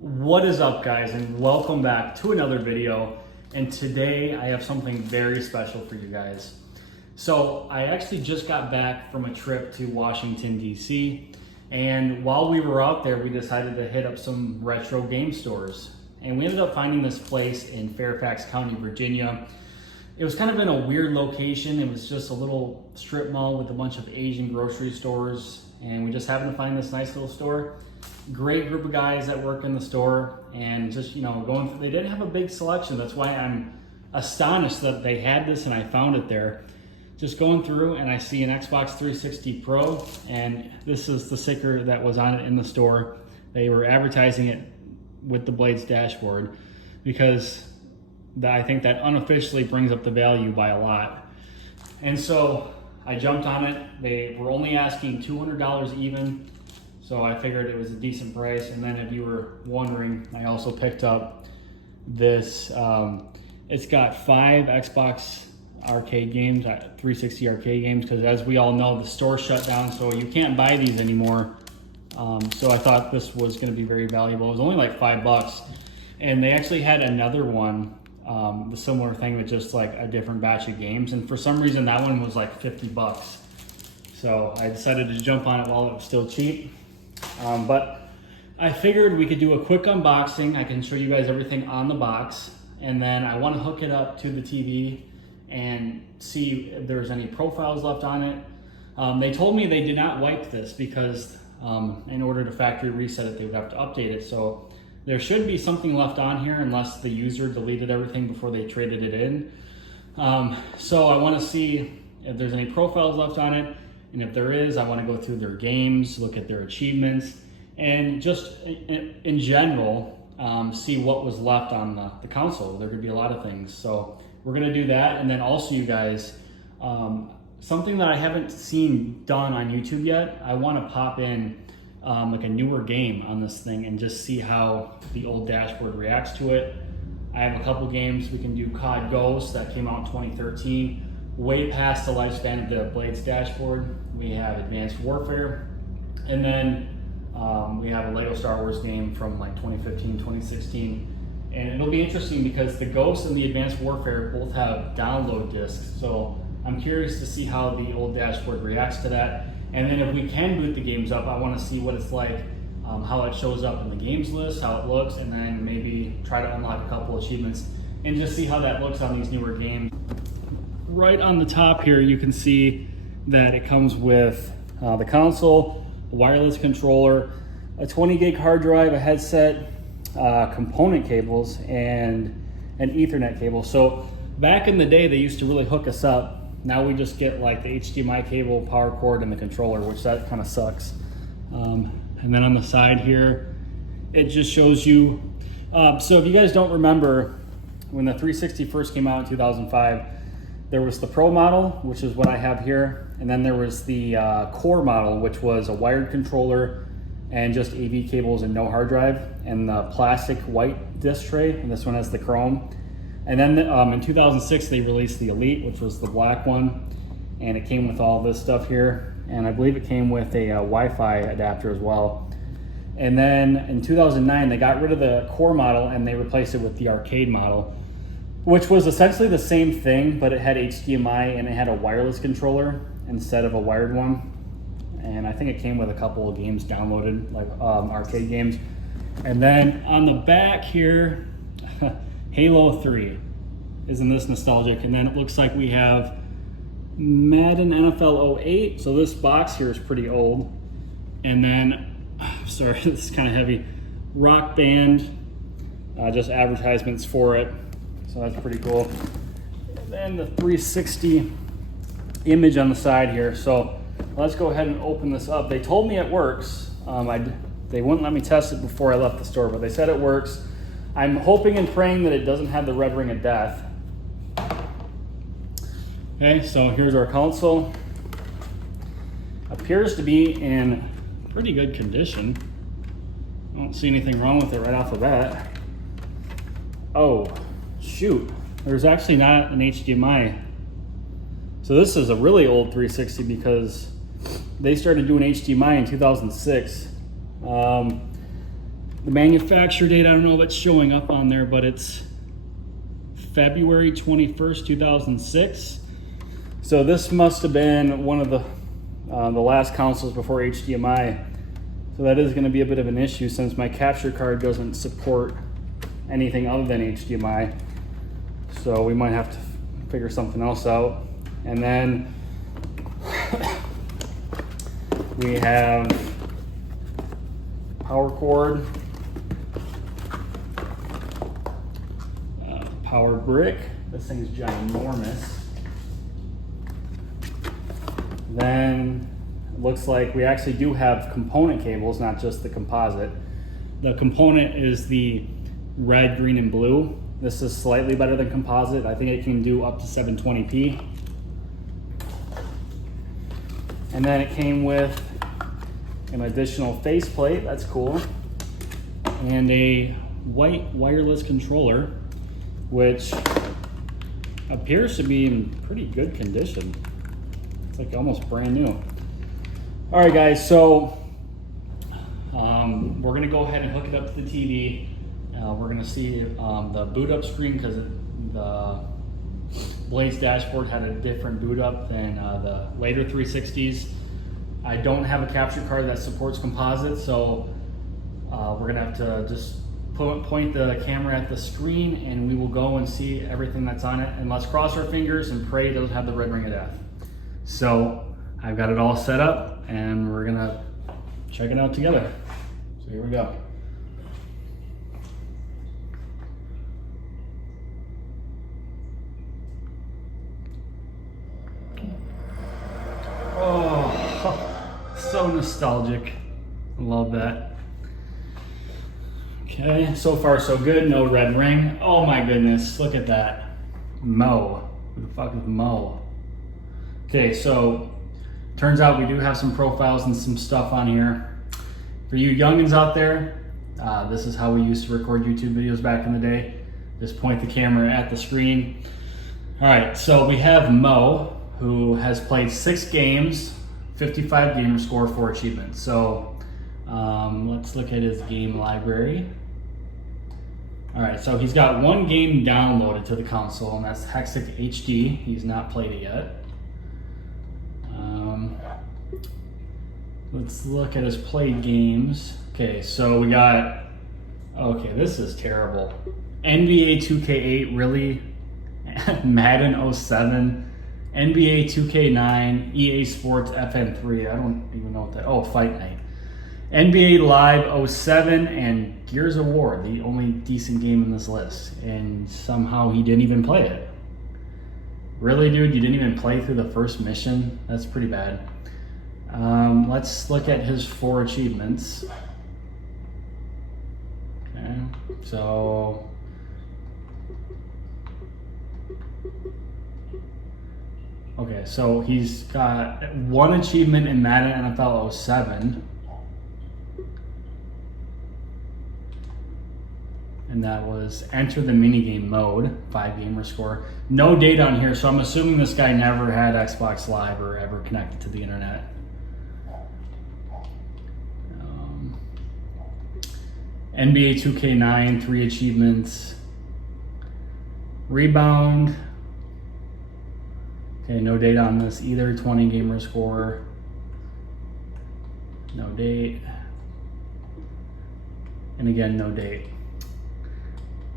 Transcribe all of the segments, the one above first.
What is up, guys, and welcome back to another video. And today I have something very special for you guys. So I actually just got back from a trip to Washington, D.C. And while we were out there, we decided to hit up some retro game stores. And we ended up finding this place in Fairfax County, Virginia. It was kind of in a weird location. It was just a little strip mall with a bunch of Asian grocery stores. And we just happened to find this nice little store. Great group of guys that work in the store, and just, going through, they didn't have a big selection. That's why I'm astonished that they had this and I found it there. Just going through and I see an Xbox 360 Pro, and this is the sticker that was on it in the store. They were advertising it with the Blades dashboard because I think that unofficially brings up the value by a lot. And so I jumped on it. They were only asking $200 even. So I figured it was a decent price. And then if you were wondering, I also picked up this, it's got 5 Xbox arcade games, 360 arcade games, because as we all know, the store shut down, so you can't buy these anymore. So I thought this was gonna be very valuable. It was only like $5. And they actually had another one, the similar thing with just like a different batch of games. And for some reason, that one was like $50. So I decided to jump on it while it was still cheap. But I figured we could do a quick unboxing. I can show you guys everything on the box, and then I want to hook it up to the TV and see if there's any profiles left on it. They told me they did not wipe this because in order to factory reset it, they would have to update it. So there should be something left on here unless the user deleted everything before they traded it in. So I want to see if there's any profiles left on it. And if there is, I want to go through their games, look at their achievements, and just in general, see what was left on the console. There could be a lot of things. So we're going to do that. And then also, you guys, something that I haven't seen done on YouTube yet, I want to pop in like a newer game on this thing and just see how the old dashboard reacts to it. I have a couple games. We can do COD Ghost that came out in 2013. Way past the lifespan of the Blades dashboard. We have Advanced Warfare, and then we have a Lego Star Wars game from like 2015, 2016. And it'll be interesting because the Ghost and the Advanced Warfare both have download discs. So I'm curious to see how the old dashboard reacts to that. And then if we can boot the games up, I want to see what it's like, how it shows up in the games list, how it looks, and then maybe try to unlock a couple achievements and just see how that looks on these newer games. Right on the top here, you can see that it comes with the console, a wireless controller, a 20 gig hard drive, a headset, component cables, and an Ethernet cable. So back in the day, they used to really hook us up. Now we just get like the HDMI cable, power cord, and the controller, which that kind of sucks. And then on the side here, it just shows you. So if you guys don't remember, when the 360 first came out in 2005, there was the Pro model, which is what I have here, and then there was the Core model, which was a wired controller and just AV cables and no hard drive, and the plastic white disc tray, and this one has the chrome. And then in 2006, they released the Elite, which was the black one, and it came with all this stuff here, and I believe it came with a Wi-Fi adapter as well. And then in 2009, they got rid of the Core model and they replaced it with the Arcade model, which was essentially the same thing, but it had HDMI and it had a wireless controller instead of a wired one. And I think it came with a couple of games downloaded, like arcade games. And then on the back here, Halo 3. Isn't this nostalgic? And then it looks like we have Madden NFL 08. So this box here is pretty old. And then, sorry, this is kind of heavy. Rock Band, just advertisements for it. So that's pretty cool. And then the 360 image on the side here. So let's go ahead and open this up. They told me it works. They wouldn't let me test it before I left the store, but they said it works. I'm hoping and praying that it doesn't have the red ring of death. Okay, so here's our console. Appears to be in pretty good condition. I don't see anything wrong with it right off the bat. Oh, shoot, there's actually not an HDMI. So this is a really old 360 because they started doing HDMI in 2006. The manufacturer date, I don't know if it's showing up on there, but it's February 21st, 2006. So this must have been one of the last consoles before HDMI. So that is going to be a bit of an issue since my capture card doesn't support anything other than HDMI. So we might have to figure something else out. And then we have power cord, power brick. This thing's ginormous. Then it looks like we actually do have component cables, not just the composite. The component is the red, green, and blue. This is slightly better than composite. I think it can do up to 720p. And then it came with an additional faceplate, that's cool, and a white wireless controller, which appears to be in pretty good condition. It's like almost brand new. All right, guys, so we're gonna go ahead and hook it up to the TV. We're gonna see the boot up screen because the Blaze dashboard had a different boot up than the later 360s. I don't have a capture card that supports composite, so we're gonna have to just point the camera at the screen and we will go and see everything that's on it, and let's cross our fingers and pray it doesn't have the red ring of death. So I've got it all set up and we're gonna check it out together. So here we go. Oh, so nostalgic. I love that. Okay, so far so good. No red ring. Oh my goodness, look at that. Mo. Who the fuck is Mo? Okay, so turns out we do have some profiles and some stuff on here. For you youngins out there, this is how we used to record YouTube videos back in the day. Just point the camera at the screen. All right, so we have Mo, who has played 6 games, 55 gamer score, 4 achievements. So let's look at his game library. All right, so he's got 1 game downloaded to the console, and that's Hexic HD. He's not played it yet. Let's look at his played games. Okay, so we got, okay, this is terrible. NBA 2K8, really? Madden 07, NBA 2K9, EA Sports FN3, I don't even know what that, oh, Fight Night. NBA Live 07 and Gears of War, the only decent game in this list. And somehow he didn't even play it. Really, dude, you didn't even play through the first mission? That's pretty bad. Let's look at his 4 achievements. Okay, so he's got 1 achievement in Madden NFL 07. And that was enter the minigame mode, 5 gamer score. No data on here, so I'm assuming this guy never had Xbox Live or ever connected to the internet. NBA 2K9, 3 achievements. Rebound. Okay, no data on this either, 20 gamer score. No date. And again, no date.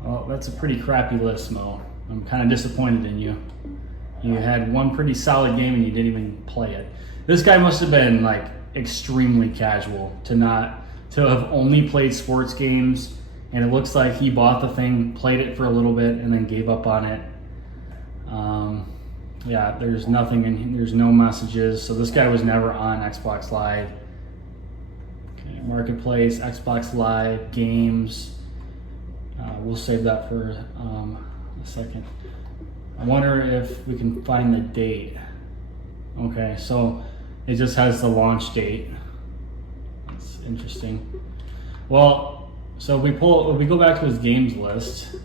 Well, that's a pretty crappy list, Mo. I'm kind of disappointed in you. You had 1 pretty solid game and you didn't even play it. This guy must have been like extremely casual to have only played sports games, and it looks like he bought the thing, played it for a little bit, and then gave up on it. Yeah, there's nothing in here, there's no messages, so this guy was never on Xbox Live. Okay, Marketplace, Xbox Live, games. We'll save that for a second. I wonder if we can find the date. Okay, so it just has the launch date. That's interesting. Well, so we go back to his games list.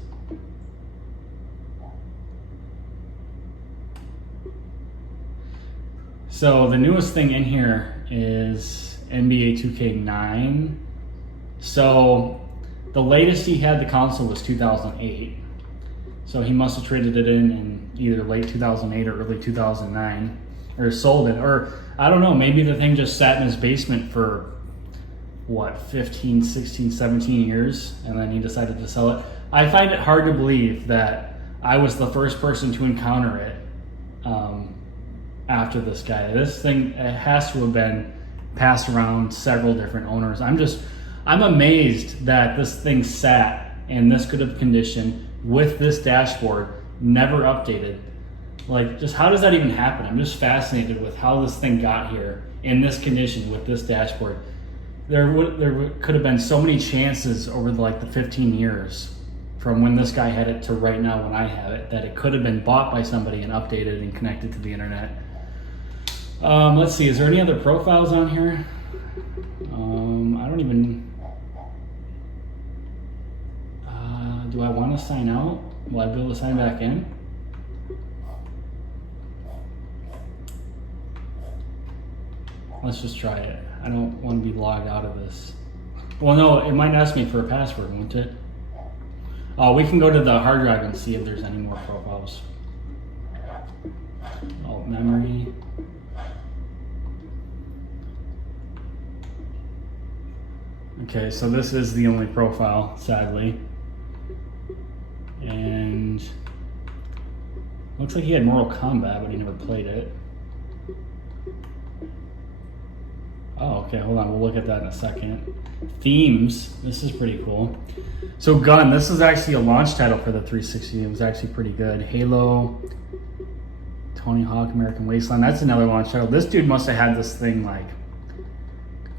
So the newest thing in here is NBA 2K9. So The latest he had the console was 2008. So he must have traded it in either late 2008 or early 2009, or sold it, or I don't know, maybe the thing just sat in his basement for what, 15, 16, 17 years, and then he decided to sell it. I find it hard to believe that I was the first person to encounter it after this guy. This thing, it has to have been passed around several different owners. I'm amazed that this thing sat in this good of condition with this dashboard, never updated. Like, just how does that even happen? I'm just fascinated with how this thing got here in this condition with this dashboard. There could have been so many chances over the 15 years from when this guy had it to right now when I have it, that it could have been bought by somebody and updated and connected to the internet. Let's see, is there any other profiles on here? I don't even, do I want to sign out? Will I be able to sign back in? Let's just try it. I don't want to be logged out of this. Well, no, it might ask me for a password, won't it? Oh, we can go to the hard drive and see if there's any more profiles. Oh, memory. Okay, so this is the only profile, sadly. And looks like he had Mortal Kombat, but he never played it. Oh, okay, hold on, we'll look at that in a second. Themes, this is pretty cool. So Gun, this is actually a launch title for the 360. It was actually pretty good. Halo, Tony Hawk, American Wasteland, that's another launch title. This dude must have had this thing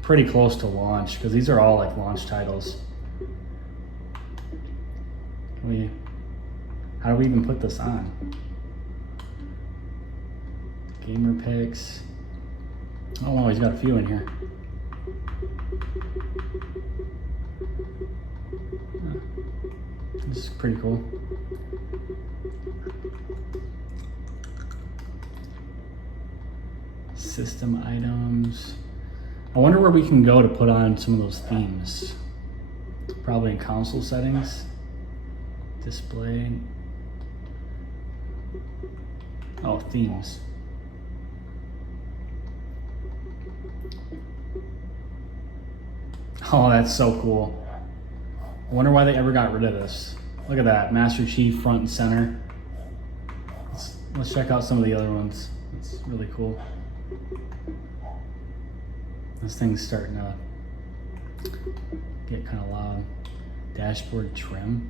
pretty close to launch, because these are all launch titles. How do we even put this on? Gamer picks. Oh wow, he's got a few in here. This is pretty cool. System items. I wonder where we can go to put on some of those themes. Probably in console settings. Display. Oh, themes. Oh, that's so cool. I wonder why they ever got rid of this. Look at that, Master Chief front and center. Let's check out some of the other ones. It's really cool. This thing's starting to get kind of loud. Dashboard trim.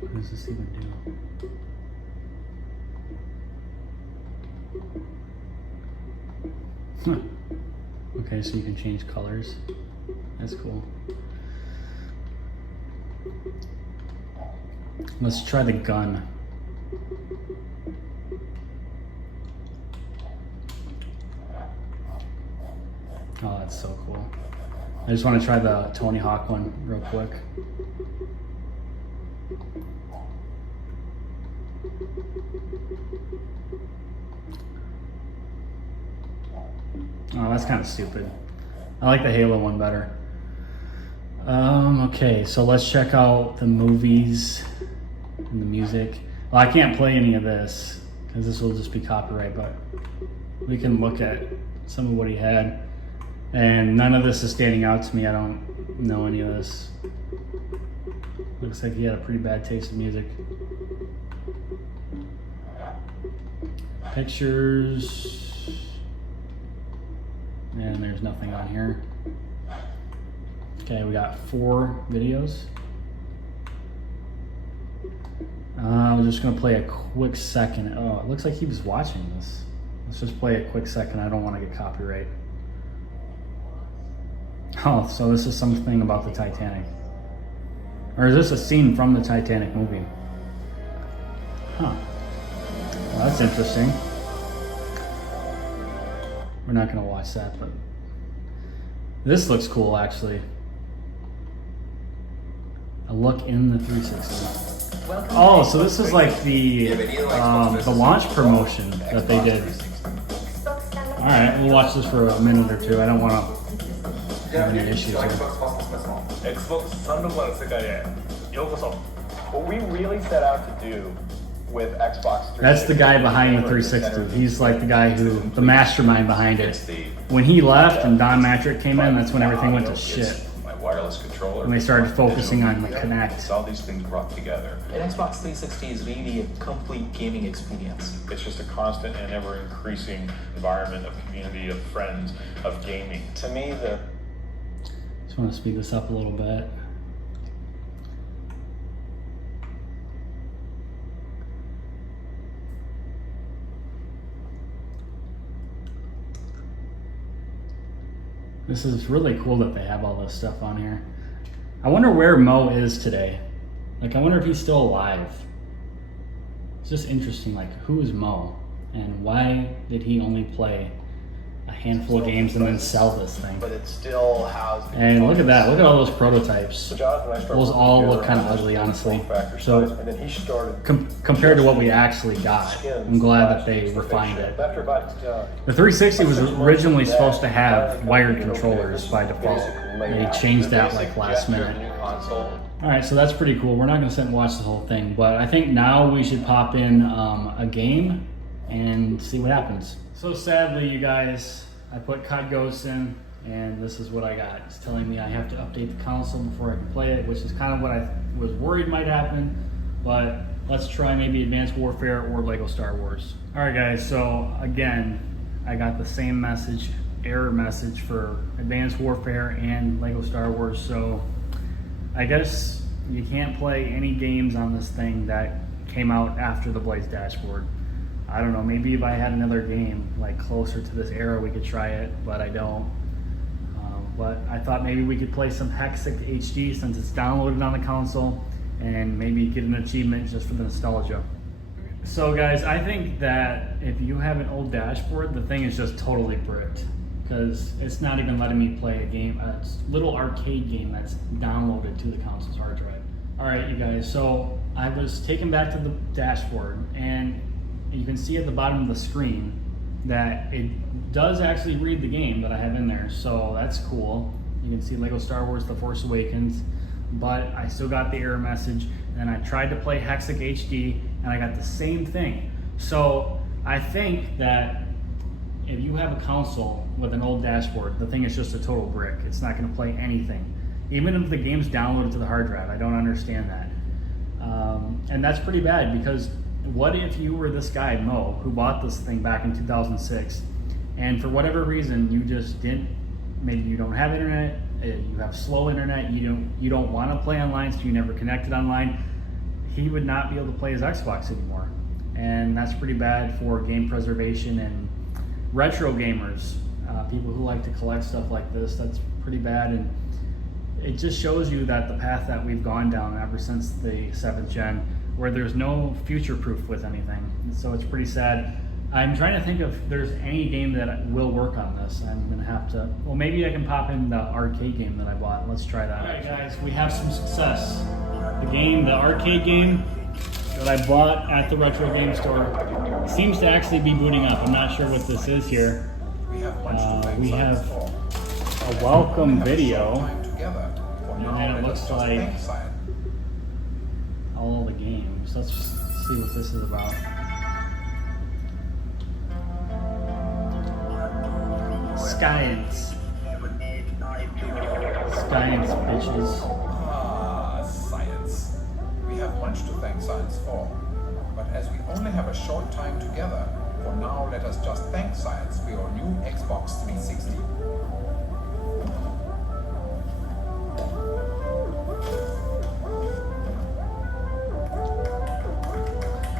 What does this even do? Huh. Okay, so you can change colors. That's cool. Let's try the gun. Oh, that's so cool. I just want to try the Tony Hawk one real quick. Oh, that's kind of stupid. I like the Halo one better. Okay, so let's check out the movies and the music. Well, I can't play any of this because this will just be copyright, but we can look at some of what he had. And none of this is standing out to me. I don't know any of this. Looks like he had a pretty bad taste in music. Pictures. And there's nothing on here. Okay, we got 4 videos. I'm just gonna play a quick second. Oh, it looks like he was watching this. Let's just play a quick second. I don't want to get copyright. Oh, so this is something about the Titanic. Or is this a scene from the Titanic movie? Huh. Well, that's interesting. We're not gonna watch that, but this looks cool actually. A look in the 360. Oh, so this is like the launch promotion that they did. Alright, we'll watch this for a minute or two. I don't want to have any issues here. Xbox 360の世界へようこそ。What we really set out to do with Xbox 360. That's the guy behind the 360. He's like the guy who, the mastermind behind it. When he left and Don Matrick came in, that's when everything went to shit. My wireless controller. When they started focusing on the Kinect. All these things brought together. An Xbox 360 is really a complete gaming experience. It's just a constant and ever increasing environment of community, of friends, of gaming. To me, the Just want to speed this up a little bit. This is really cool that they have all this stuff on here. I wonder where Mo is today. Like, I wonder if he's still alive. It's just interesting, like, who is Mo? And why did he only play a handful of games and then sell this thing? but it still has. And look at that, look at all those prototypes. Jonathan and I started Those working all together look kind of on this ugly, honestly. factor So, size, and then he started compared to what we actually got, skins I'm glad that last they year, so refined shipped. it. After about, The 360 was 6 months originally into that, supposed to have wired okay, controllers this by is the default. basic layout. They changed The that basic like last gesture of minute. the new console. Alright, so that's pretty cool. We're not going to sit and watch the whole thing, but I think now we should pop in a game and see what happens. So sadly, you guys, I put COD Ghosts in, and this is what I got. It's telling me I have to update the console before I can play it, which is kind of what I was worried might happen, but let's try maybe Advanced Warfare or Lego Star Wars. Alright guys, so again, I got the same message, error message for Advanced Warfare and Lego Star Wars, so I guess you can't play any games on this thing that came out after the Blaze dashboard. I don't know, maybe if I had another game like closer to this era we could try it, but I don't. But I thought maybe we could play some Hexic HD since it's downloaded on the console and maybe get an achievement just for the nostalgia. So guys, I think that if you have an old dashboard, the thing is just totally bricked, because it's not even letting me play a game, a little arcade game that's downloaded to the console's hard drive. All right, you guys, so I was taken back to the dashboard, and you can see at the bottom of the screen that it does actually read the game that I have in there, so that's cool. You can see Lego Star Wars The Force Awakens, but I still got the error message, and then I tried to play Hexic HD, and I got the same thing. So I think that if you have a console with an old dashboard, the thing is just a total brick. It's not going to play anything. Even if the game's downloaded to the hard drive, I don't understand that. And that's pretty bad, because what if you were this guy, Mo, who bought this thing back in 2006, and for whatever reason you just didn't, maybe you don't have internet, you have slow internet, you don't want to play online, so you never connected online, he would not be able to play his Xbox anymore. And that's pretty bad for game preservation and retro gamers, people who like to collect stuff like this. That's pretty bad, and it just shows you that the path that we've gone down ever since the 7th gen, where there's no future proof with anything. So it's pretty sad. I'm trying to think if there's any game that will work on this. I'm gonna have to, well, maybe I can pop in the arcade game that I bought. Let's try that. All right guys, we have some success. The arcade game that I bought at the retro game store seems to actually be booting up. I'm not sure what this is here. We have a welcome video, and then it looks like all the games. Let's see what this is about. Science. Science, bitches. Science. We have much to thank science for. But as we only have a short time together, for now let us just thank science for your new Xbox 360.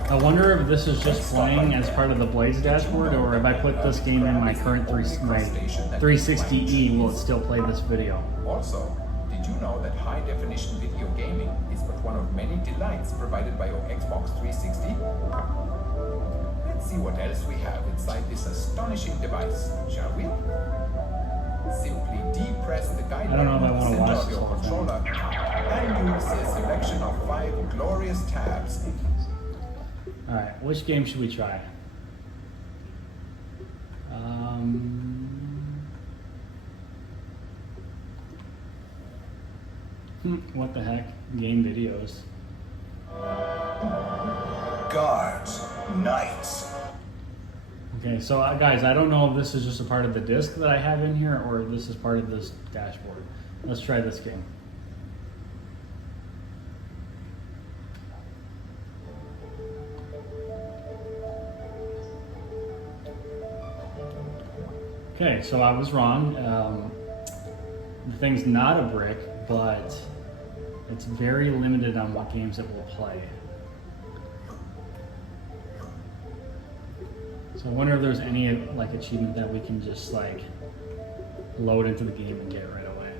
I wonder if this is just playing as part of the Blaze dashboard, or if I put this game in my current 360E, will it still play this video? Also, did you know that high-definition video gaming is but one of many delights provided by your Xbox 360? Let's see what else we have inside this astonishing device, shall we? Simply depress the guide I don't know if I button want to at the watch center of this your whole thing. controller, and you will see a selection of 5 glorious tabs. Alright, which game should we try? What the heck? Game videos. Guards, knights. Okay, so guys, I don't know if this is just a part of the disc that I have in here or if this is part of this dashboard. Let's try this game. Okay, so I was wrong. The thing's not a brick, but it's very limited on what games it will play. So I wonder if there's any like achievement that we can just like load into the game and get right away.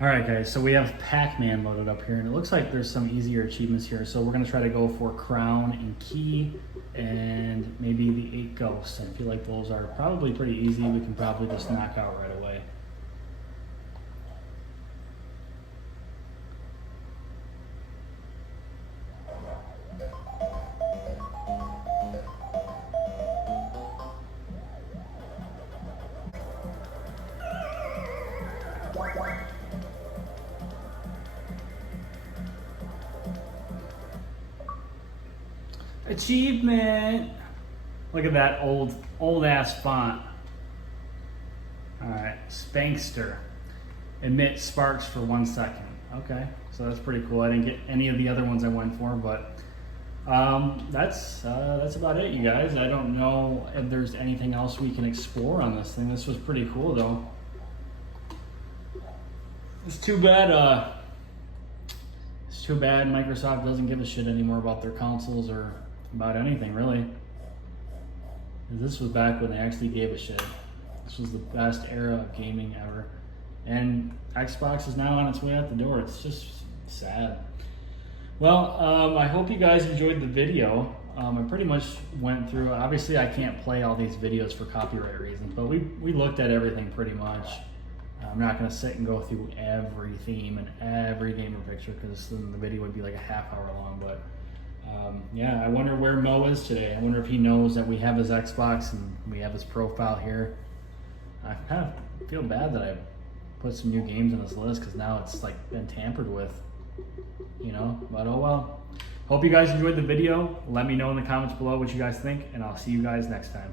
All right, guys, so we have Pac-Man loaded up here, and it looks like there's some easier achievements here. So we're gonna try to go for Crown and Key, and maybe the 8 Ghosts. I feel like those are probably pretty easy. We can probably just knock out right away. Achievement! Look at that old ass font. Alright, Spankster. Emit sparks for 1 second. Okay, so that's pretty cool. I didn't get any of the other ones I went for, but that's about it, you guys. I don't know if there's anything else we can explore on this thing. This was pretty cool though. It's too bad Microsoft doesn't give a shit anymore about their consoles or about anything really. This was back when they actually gave a shit. This was the best era of gaming ever. And Xbox is now on its way out the door. It's just sad. Well, I hope you guys enjoyed the video. I pretty much went through, obviously I can't play all these videos for copyright reasons, but we looked at everything pretty much. I'm not gonna sit and go through every theme and every gamer picture because then the video would be like a half-hour long, but yeah, I wonder where Mo is today. I wonder if he knows that we have his Xbox and we have his profile here. I kind of feel bad that I put some new games on this list because now it's like been tampered with, you know, but oh well. Hope you guys enjoyed the video. Let me know in the comments below what you guys think, and I'll see you guys next time.